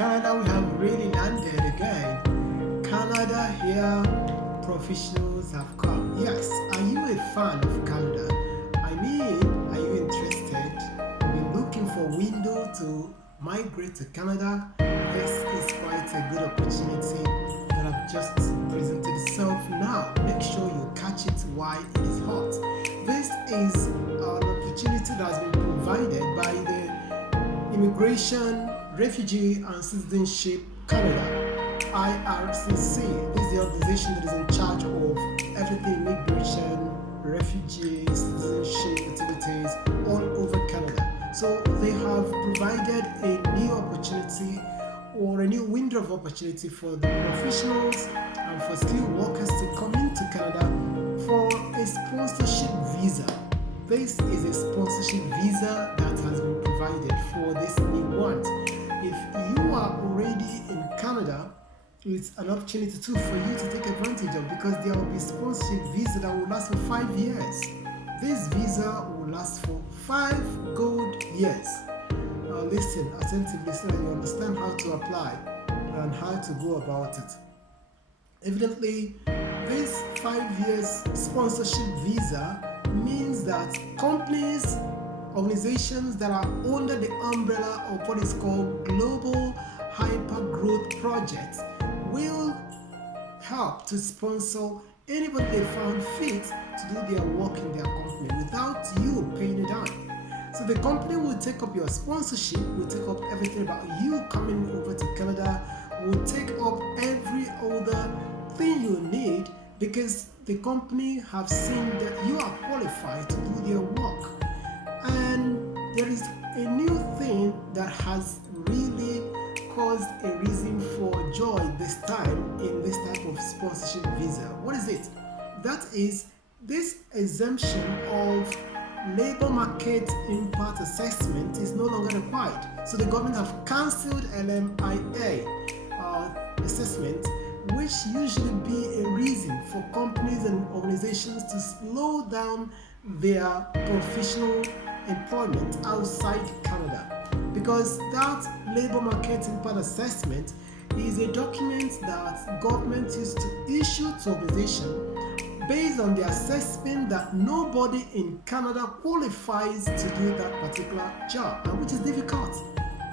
Canada, we have really landed again. Canada here, professionals have come. Yes, are you a fan of Canada? I mean, are you interested? Are you looking for a window to migrate to Canada? This is quite a good opportunity that I've just presented itself now. Make sure you catch it while it is hot. This is an opportunity that has been provided by the Immigration, Refugee and Citizenship Canada, IRCC. This is the organization that is in charge of everything immigration, refugee, citizenship activities all over Canada. So they have provided a new opportunity or a new window of opportunity for the professionals and for skilled workers to come into Canada for a sponsorship visa. This is a sponsorship visa that has been provided for this new one. If you are already in Canada, it's an opportunity too for you to take advantage of, because there will be sponsorship visa that will last for 5 years. This visa will last for 5 good years. Listen attentively so that you understand how to apply and how to go about it. Evidently, this 5 years sponsorship visa means that companies, organizations that are under the umbrella of what is called Global Hyper Growth Project will help to sponsor anybody they found fit to do their work in their company without you paying a dime. So the company will take up your sponsorship, will take up everything about you coming over to Canada, will take up every other thing you need, because the company have seen that you are qualified to do their work. And there is a new thing that has really caused a reason for joy this time in this type of sponsorship visa. What is it? That is this exemption of labor market impact assessment is no longer required. So the government have cancelled LMIA assessment, which usually be a reason for companies and organizations to slow down their professional employment outside Canada. Because that labor market impact assessment is a document that government used to issue to organizations based on the assessment that nobody in Canada qualifies to do that particular job, and which is difficult.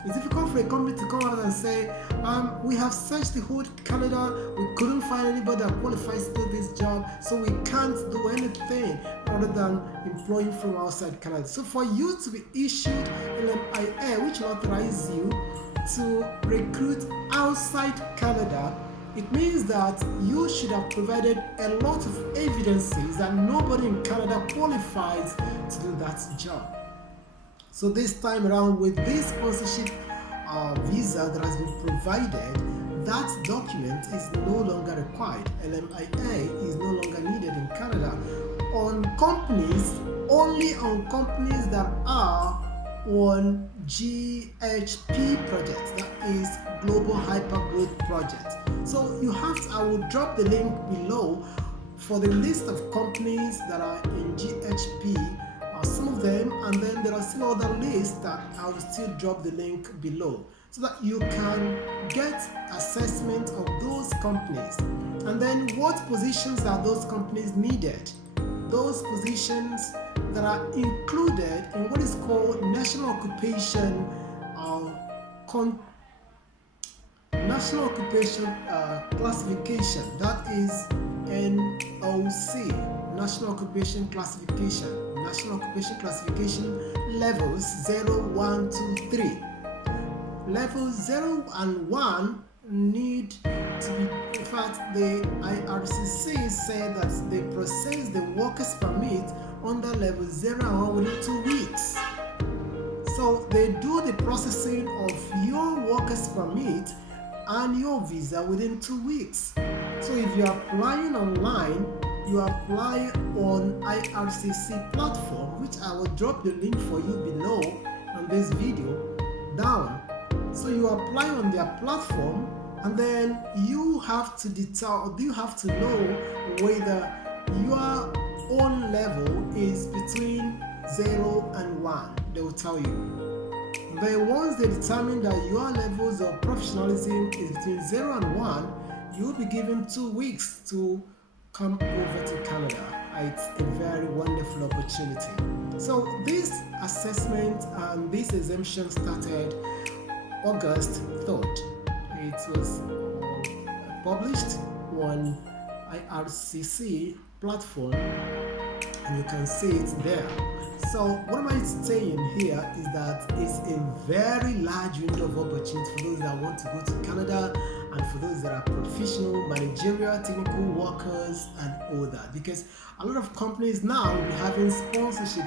It's difficult for a company to come out and say, we have searched the whole Canada, we couldn't find anybody that qualifies to do this job, so we can't do anything other than employing from outside Canada. So for you to be issued LMIA, which will authorize you to recruit outside Canada, it means that you should have provided a lot of evidences that nobody in Canada qualifies to do that job. So this time around, with this sponsorship visa that has been provided, that document is no longer required. LMIA is no longer needed in Canada on companies, only on companies that are on GHP projects, that is Global Hyper Growth Project. So you have to, I will drop the link below for the list of companies that are in GHP, some of them, and then there are still other lists that I will still drop the link below so that you can get assessment of those companies. And then what positions are those companies needed? Those positions that are included in what is called National Occupation Classification, that is NOC, National Occupation Classification. National Occupation Classification levels 0, 1, 2, 3. Levels 0 and 1 need to be, in fact, the IRCC said that they process the workers permit under level 0 and 1 within 2 weeks. So they do the processing of your workers permit and your visa within 2 weeks. So if you are applying online, you apply on IRCC platform, which I will drop the link for you below on this video down. So you apply on their platform, and then you have to know whether your own level is between 0 and 1. They will tell you. then once they determine that your levels of professionalism is between 0 and 1, you will be given 2 weeks to come over to Canada. It's a very wonderful opportunity. So this assessment and this exemption started August 3rd. It was published on IRCC platform, and you can see it there. So what am I saying here is that it's a very large window of opportunity for those that want to go to Canada and for those that are professional, managerial, technical workers and all that, because a lot of companies now will be having sponsorship